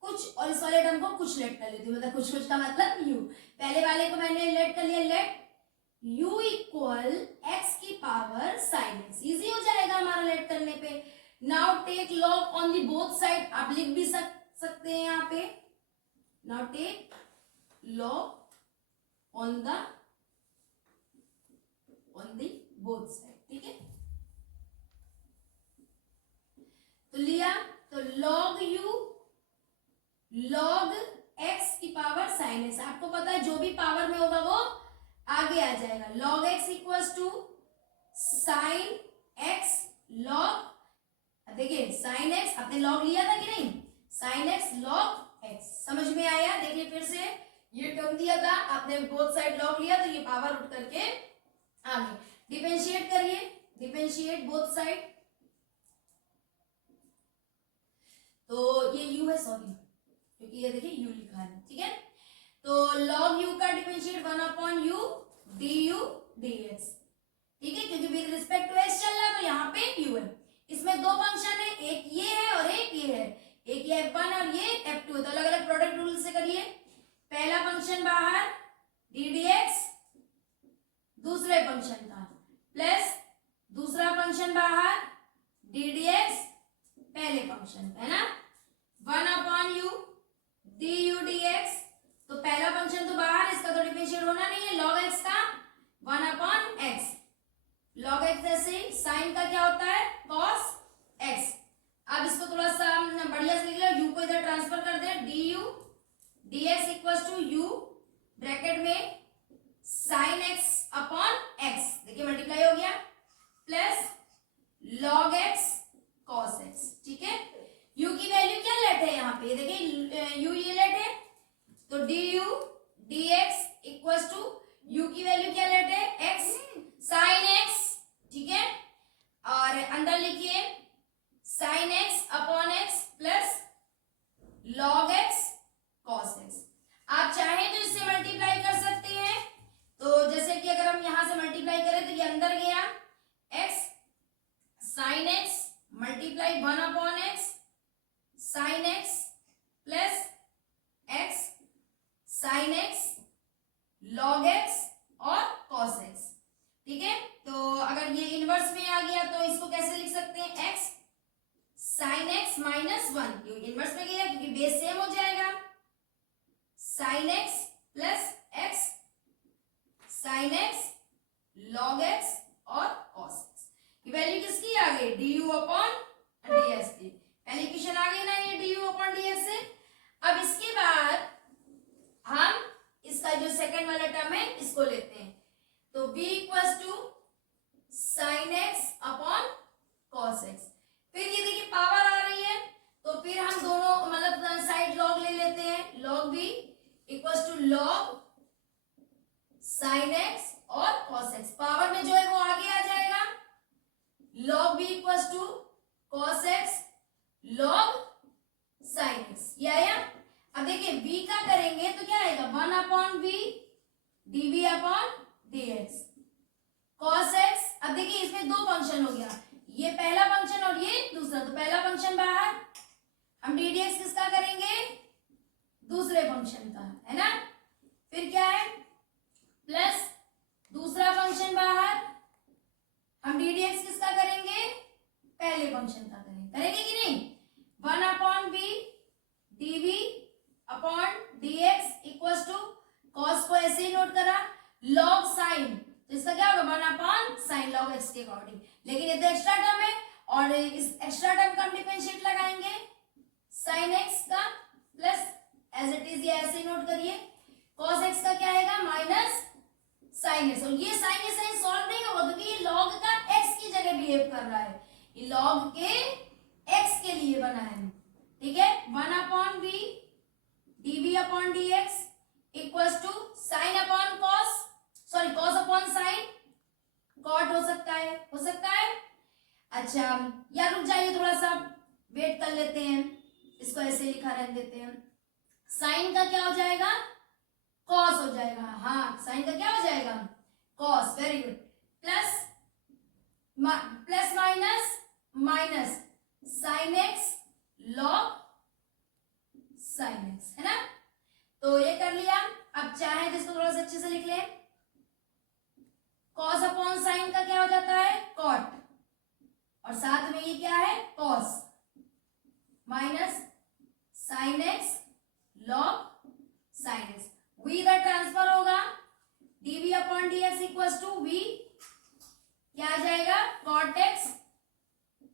कुछ और इस वाले टर्म को कुछ लेट कर लेती हूँ, मतलब कुछ कुछ का मतलब u। पहले वाले को मैंने लेट कर लिया, लेट u इक्वल x की पावर sin x। इजी हो जाएगा हमारा लेट करने पे। Now take log on the both side, आप लिख भी सकते हैं यहाँ पे। Now take log on the both side. ठीक है, तो लिया, तो log u log x की पावर sin x। आपको पता है जो भी पावर में होगा वो आगे आ जाएगा। log x equals to sin x log, देखिए sin x आपने log लिया था कि नहीं, sin x log x। समझ में आया? देखिए फिर से, ये टर्म दिया था, आपने बोथ साइड log लिया, तो ये पावर उठ करके आगे डिफरेंशिएट करिए, डिफरेंशिएट बोथ साइड। तो ये u है, सॉरी, क्योंकि ये देखिए u लिखा है। ठीक है, तो log u का differentiate 1 upon u du dx। ठीक है, क्योंकि विद रिस्पेक्ट टू x चल रहा है, तो यहाँ पे u है। इसमें दो फंक्शन है, एक ये है और एक ये है, एक ये f1 और ये f2 है, तो अलग अलग प्रोडक्ट रूल से करिए। पहला फंक्शन बाहर d dx, दूसरे फंक्शन का, प्लस दूसरा फंक्शन बाहर d dx, पहले फंक्शन है ना, 1 अपॉन u du dx। तो पहला फंक्शन तो बाहर, इसका तो डिफरेंशिएट होना नहीं है, log x का 1 अपॉन x, log x ऐसे साइन का क्या होता है, cos x। अब इसको थोड़ा सा बढ़िया से लिख लो, u को इधर ट्रांसफर कर दे, du dx equals to u bracket में sin x अपॉन x, देखिए मल्टीप्लाई हो गया, plus log x cos x। ठीक है, u की वैल्यू क्या लेट है यहाँ पे, देखिए u ये लेट है, तो du dx equals to u की वैल्यू क्या लेट है, x sin x। ठीक है, और अंदर लिखिए sin x upon x plus log x cos x। आप चाहें तो इससे मल्टीप्लाई कर सकते हैं, तो जैसे कि अगर हम यहां से मल्टीप्लाई करें तो ये अंदर गया, x sin x multiply 1 upon x sin x plus x sin x log x और cos x। ठीक है, तो अगर ये इनवर्स में आ गया तो इसको कैसे लिख सकते हैं, x sin x माइनस 1, क्योंकि इनवर्स में गया, क्योंकि बेस सेम हो जाएगा, sin x plus x sin x log x और cos x की वैल्यू किसकी आ गई, du अपॉन dx की। पहली इक्वेशन आ गई ना ये du अपॉन dx से। अब इसके बाद हम इसका जो सेकंड वाला टर्म है इसको लेते हैं, तो b equals to sin x upon cos x। फिर ये देखिए पावर आ रही है, तो फिर हम दोनों मतलब साइड log ले लेते हैं, log b equals to log sin x और cos x। पावर में जो है वो आगे आ जाएगा, log b equals to cos x log sin x, ये आया। अब देखिए b का करेंगे तो क्या आएगा, 1 upon b dv upon dx cos x। अब देखिए इसमें दो फंक्शन हो गया, ये पहला फंक्शन और ये दूसरा, तो पहला फंक्शन बाहर, हम डी डी एक्स किसका करेंगे, दूसरे फंक्शन का, है ना। फिर क्या है, प्लस दूसरा फंक्शन बाहर, हम डी डी एक्स किसका करेंगे, पहले फंक्शन का करेंगे कि नहीं। 1/v dv upon dx equals to, cos को ऐसे ही नोट करा, लॉग साइन, तो इसका क्या होगा 1/sin log x के अकॉर्डिंग। लेकिन ये तो एक्स्ट्रा टर्म है और इस एक्स्ट्रा टर्म का हम डिफरेंशिएट लगाएंगे sin x का, प्लस एज इट इज ये ऐसे ही नोट करिए, cos x का क्या आएगा माइनस sin x। और ये sin सॉल्व नहीं होगा क्योंकि ये log का x की जगह बिहेव कर रहा है, ये log के x के लिए बना है, ठीक है। 1/v dv upon dx equals to sin upon cos, sorry cos upon sin, cot हो सकता है। अच्छा या रुक जाइए, थोड़ा सा वेट कर लेते हैं, इसको ऐसे लिखा रहने देते हैं। sin का क्या हो जाएगा, cos हो जाएगा, हाँ sin का क्या हो जाएगा, cos, very good. Plus plus minus minus sin x log sin x, है ना। तो ये कर लिया। अब चाहे तो इसको थोड़ा सा अच्छे से लिख लें, cos अपॉन sin का क्या हो जाता है cot, और साथ में ये क्या है cos, minus sin x log sin x, v इधर ट्रांसफर होगा, dv upon dx equals to v क्या आ जाएगा cot x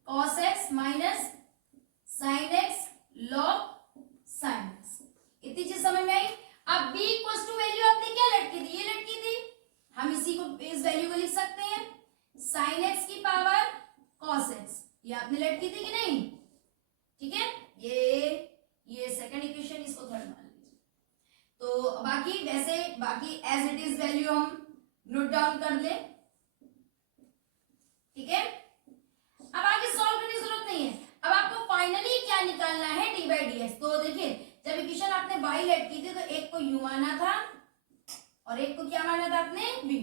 cos x minus sin x log sin x। इतनी चीज समझ में आई। अब b इक्वल्स टू वैल्यू आपने क्या लटकी थी, ये लटकी थी, हम इसी को, इस वैल्यू को लिख सकते हैं sin x की पावर cos x, ये आपने लटकी थी कि नहीं, ठीक है। ये सेकंड इक्वेशन, इसको थर्ड मान लीजिए। तो बाकी वैसे बाकी एज इट इज वैल्यू हम नोट डाउन कर ले, ठीक है। अब आगे सॉल्व करने की जरूरत नहीं है, अब आपको फाइनली क्या निकालना है डी बाई डी एक्स। तो देखिए जब इक्वेशन आपने y लेट की थी तो एक को u माना था और एक को क्या माना था आपने v,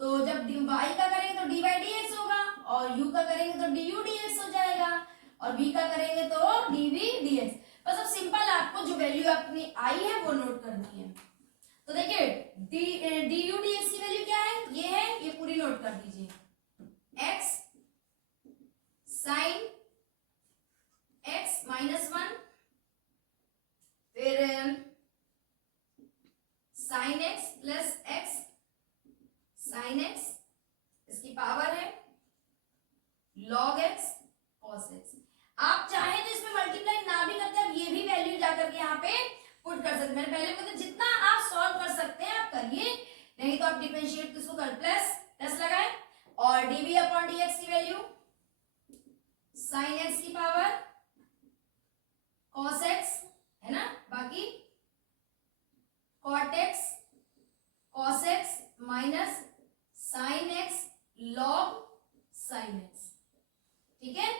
तो जब y का करेंगे तो डी बाई डी एक्स होगा और u का करेंगे तो डी यू डी एक्स हो जाएगा और v का करेंगे तो डी वी डी एक्स। बस अब सिंपल आपको जो वैल्यू अपनी आई है वो नोट करनी है। तो देखिए डी यू डी एक्स की वैल्यू क्या है, ये है, ये पूरी नोट कर दीजिए, x साइन x -1, फिर sine x plus x sine x, इसकी पावर है log x cos x। आप चाहे तो इसमें मल्टीप्लाई ना भी करते, आप ये भी वैल्यू जाकर के यहाँ पे पुट कर सकते। मैंने पहले बोला जितना आप सॉल्व कर सकते हैं आप करिए, नहीं तो आप डिफरेंशिएट किसको कर, प्लस प्लस लगाए और dv अपॉन dx की वैल्यू साइन x की पावर cos x, है ना, बाकी cot x cos x minus sin x log sin x, ठीक है।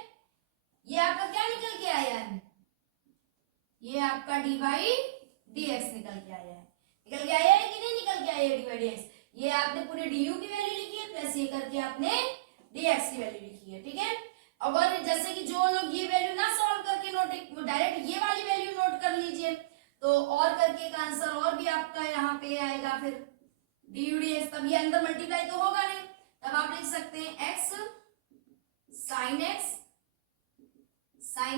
ये आपका क्या निकल के आया है, ये आपका डी बाई डी एक्स निकल के आया है, निकल के आया है कि नहीं निकल के आया है डी बाई डी एक्स। ये आपने पूरे डी यू की वैल्यू लिखी है प्लस ये करके आपने डी एक्स की वैल्यू लिखी है, ठीक है। अगर जैसे कि जो लोग ये वैल्यू ना सॉल्व करके नोट डायरेक्ट ये वाली वैल्यू नोट कर लीजिए तो और करके एक आंसर और भी आपका यहाँ पे आएगा, फिर डी यू डी एक्स, तब ये अंदर मल्टीप्लाई तो होगा नहीं, तब आप लिख सकते हैं x sine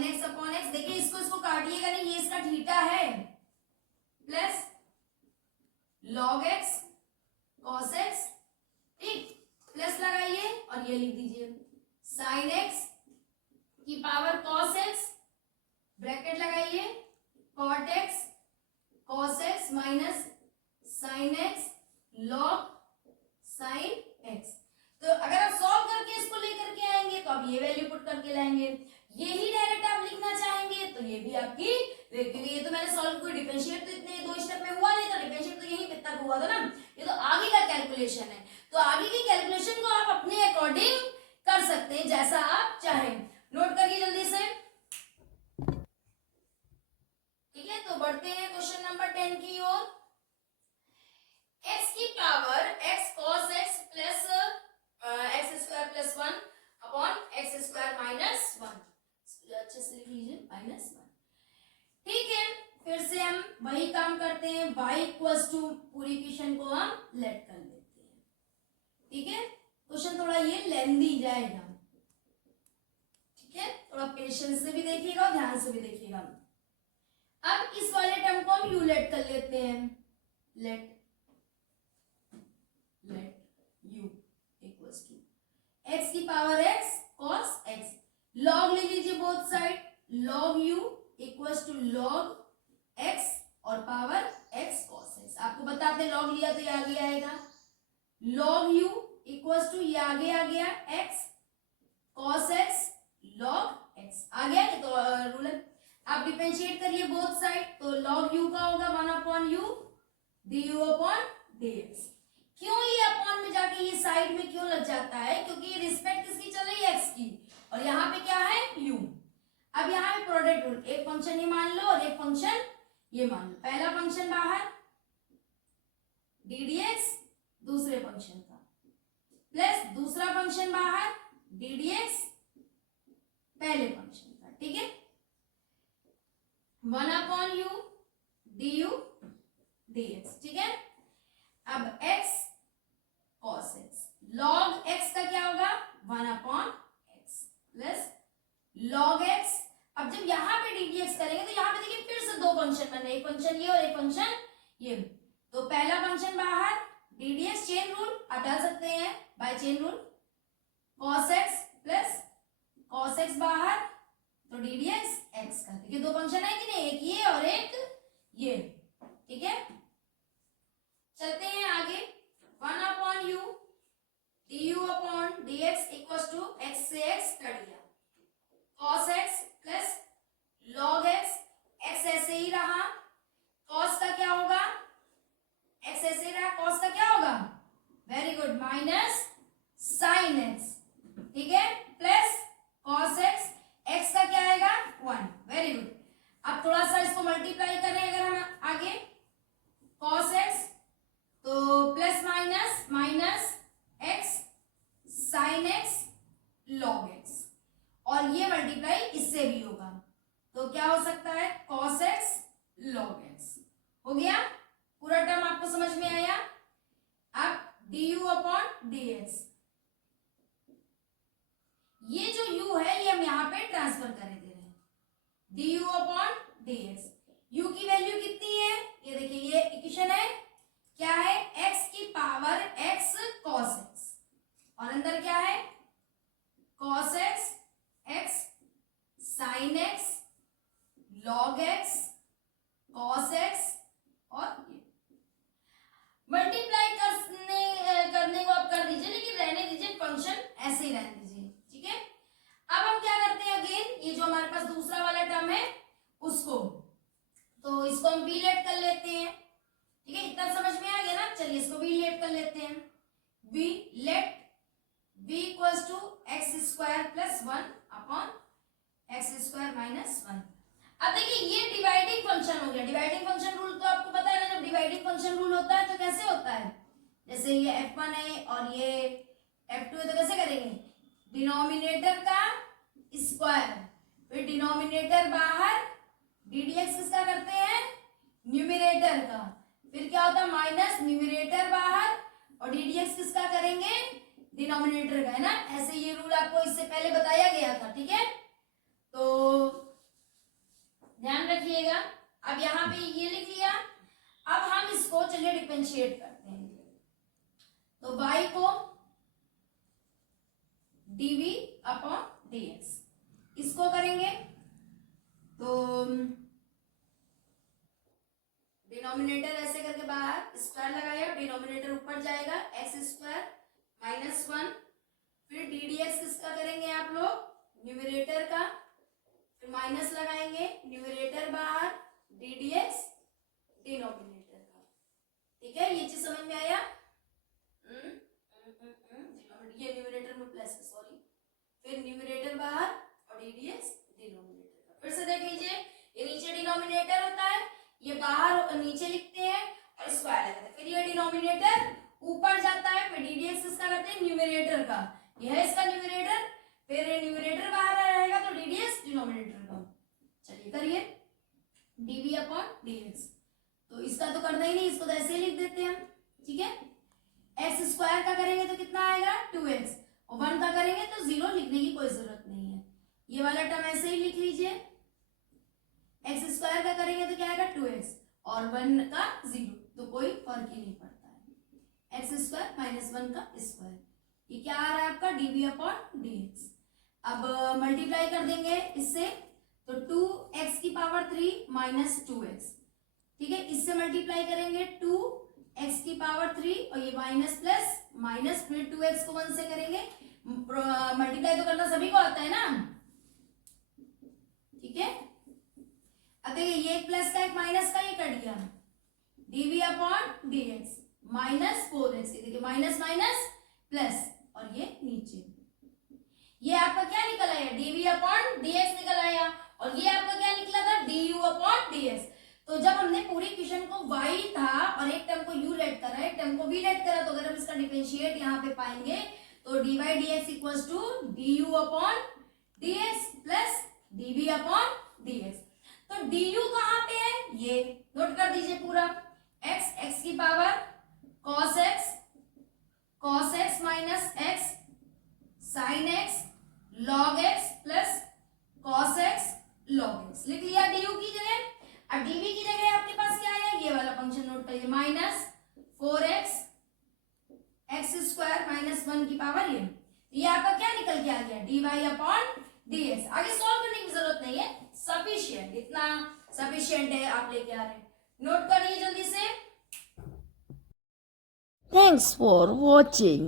x upon x. देखिए इसको काटिएगा नहीं, ये इसका थीटा है, plus log x cos x, ठीक, प्लस लगाइए और ये लिख दीजिए साइन एक्स की पावर कॉस एक्स, ब्रैकेट लगाइए cot x cos x minus sine x log sine x. तो अगर आप सॉल्व करके इसको लेकर के आएंगे तो आप ये वैल्यू पुट करके लाएंगे, यही डायरेक्ट आप लिखना चाहेंगे तो ये भी आपकी, क्योंकि ये तो मैंने सॉल्व कोई डिफरेंशिएट तो इतने दो स्टेप में हुआ नहीं था, डिफरेंशिएट तो यही तक हुआ था ना, ये तो आगे का कैलकुलेशन है। तो आगे की कैलकुलेशन को आप अपने अकॉर्डिंग कर सकते हैं जैसा आप चाहें। नोट करिए जल्दी से, ठीक है। तो बढ़ते हैं क्वेश्चन नंबर 10 की ओर। x की power x cos x plus x square plus 1 upon x square -1। ठीक है, फिर से हम वही काम करते हैं, y इक्वल्स टू पूरी इक्वेशन को हम लेट कर लेते हैं। ठीक है, क्वेश्चन थोड़ा ये लेंदी जाएगा, ठीक है, थोड़ा पेशेंस से भी देखिएगा और ध्यान से भी देखिएगा। अब इस वाले टर्म को हम यू लेट कर लेते हैं, let u equals to x की power x cos x, log ले लीजिए both side, log u equals to log x और पावर x cos x। आपको बताते log लिया तो ये आगे आएगा, log u इक्वल्स टू ये आगे आ गया x cos x log x आ गया, तो रूल है। आप डिफरेंशिएट करिए बोथ साइड, तो log u का होगा 1/u du अपॉन dx। क्यों ये अपॉन में जाके ये साइड में क्यों लग जाता है, क्योंकि ये रिस्पेक्ट किसकी चल रही है, x की, और यहाँ पे क्या है u। अब यहाँ पे प्रोडक्ट रूल, एक फंक्शन ये मान लो और एक फंक्शन ये मान लो, पहला फंक्शन बाहर ddx दूसरे फंक्शन का, प्लस दूसरा फंक्शन बाहर ddx पहले फंक्शन का, ठीक है, 1/u du dx, ठीक है। अब x cos x, log x का क्या होगा 1/x प्लस log x। अब जब यहां पे ddx करेंगे तो यहां पे देखिए फिर से दो फंक्शन बन रहे, एक फंक्शन ये और एक फंक्शन ये, तो पहला फंक्शन बाहर ddx, चेन रूल आप डाल सकते हैं by chain rule, cos x plus cos x बाहर, तो ddx x का, देखिए दो फंक्शन है कि नहीं, एक ये और एक ये, ठीक है। चलते हैं आगे, 1/u du upon dx equals to x से x कट गया, cos x plus log x, x ऐसे ही रहा, cos का क्या होगा, x ऐसे ही रहा, cos का क्या होगा, very good, minus sin x, ठीक है, प्लस cos x, x का क्या आएगा 1, वेरी गुड। अब थोड़ा सा इसको मल्टीप्लाई करें अगर हम आगे, cos x तो plus minus minus x sin x log x, और ये मल्टीप्लाई इससे भी होगा, तो क्या हो सकता है cos x log x, हो गया पूरा टर्म, आपको समझ में आया। अब du अपॉन dx, ये जो u है ये हम यहां पे ट्रांसफर कर दे रहे हैं, du अपॉन dx, u की वैल्यू कितनी है, ये देखिए ये इक्वेशन है, क्या है x की पावर x cos x, और अंदर क्या है cos x x sin x log x cos x, और ये मल्टीप्लाई करने को आप कर दीजिए, लेकिन रहने दीजिए फंक्शन ऐसे ही रहने दीजिए, ठीक है। अब हम क्या करते हैं, अगेन ये जो हमारे पास दूसरा वाला टर्म है उसको, तो इसको हम v लेट कर लेते हैं, ठीक है, इतना समझ में आ गया ना, चलिए इसको v लेट कर लेते हैं, v let v equals to x square plus 1 upon x square minus 1। अब देखिए ये डिवाइडिंग फंक्शन हो गया, डिवाइडिंग फंक्शन रूल तो आपको पता है ना, जब डिवाइडिंग फंक्शन रूल होता है तो कैसे होता है, जैसे ये f1 है और ये f2 है, तो कैसे करेंगे, डिनोमिनेटर का स्क्वायर, फिर डिनोमिनेटर बाहर, ddx किसका करते हैं न्यूमरेटर का, फिर क्या होता है माइनस न्यूमरेटर बाहर, और ddx किसका करेंगे डिनोमिनेटर का, है ना, ऐसे ये रूल आपको इससे पहले बताया गया था, ठीक है, तो ध्यान रखिएगा। अब यहाँ पे ये लिख लिया, अब हम इसको चलिए डिफरेंशिएट करते हैं, तो y को dv अपॉन dx, इसको करेंगे तो डिनोमिनेटर ऐसे करके बाहर स्क्वायर लगाया, डिनोमिनेटर ऊपर जाएगा एक्स स्क्वायर माइनस 1, फिर ddx किसका करेंगे आप लोग न्यूमरेटर का, फिर माइनस लगाएंगे, न्यूमरेटर बाहर, ddx डिनोमिनेटर का, ठीक है, ये चीज समझ में आया, ये न्यूमरेटर में प्लस है, सॉरी, फिर न्यूमरेटर बाहर और ddx डिनोमिनेटर का, फिर से देख लीजिए, ये नीचे डिनोमिनेटर होता है, ये बाहर नीचे लिखते हैं और स्क्वायर लगाते हैं, फिर ये डिनोमिनेटर ऊपर जाता है, फिर ddx किसका करते हैं न्यूमरेटर का, यह है इसका न्यूमरेटर, फिर न्यूमरेटर बाहर रहेगा तो ddx डिनोमिनेटर का, ये dv अपॉन dx। तो इसका तो करना ही नहीं, इसको तो ऐसे ही लिख देते हैं हम, ठीक है। एक्स स्क्वायर का करेंगे तो कितना आएगा 2x, और 1 का करेंगे तो 0 लिखने की कोई जरूरत नहीं है, ये वाला टर्म ऐसे ही लिख लीजिए। एक्स स्क्वायर का करेंगे तो क्या आएगा 2x और 1 का 0, तो कोई फर्क ही नहीं पड़ता है। एक्स स्क्वायर माइनस 1 का स्क्वायर, ये क्या आ रहा है आपका dv अपॉन dx। अब मल्टीप्लाई कर देंगे इससे, तो 2x की पावर 3 माइनस 2x, ठीक है। इससे मल्टीप्लाई करेंगे 2x की पावर 3 और ये माइनस प्लस माइनस, फिर 2x को 1 से करेंगे, मल्टीप्लाई तो करना सभी को आता है ना, ठीक है। अब देखिए ये एक प्लस का एक माइनस का ये कट गया, dv upon dx minus 4x, देखिए माइनस माइनस प्लस, और ये नीचे ये आपका क्या निकल आया dv अपॉन dx निकल आया, और ये आपका क्या निकला था du अपॉन dx। तो जब हमने पूरी क्वेश्चन को y था और एक टर्म को u लेट करा, एक टर्म को v लेट करा, तो अगर हम इसका डिफरेंशिएट यहाँ पे पाएंगे तो dy dx equals to du upon dx plus dv upon dx। तो du कहाँ पे है, ये नोट कर दीजिए पूरा, x की power cos x minus x sin x log x plus cos x log x लिख लिया du की जगह। अब dv की जगह आपके पास क्या आया, ये वाला फंक्शन नोट करिए, minus 4x x square minus 1 की पावर ये आपका क्या निकल के आ गया dy अपॉन dx। आगे सॉल्व करने की जरूरत नहीं है, सफिशिएंट, इतना सफिशिएंट है, आप लेके आ रहे हैं, नोट करिए जल्दी से। Thanks for watching.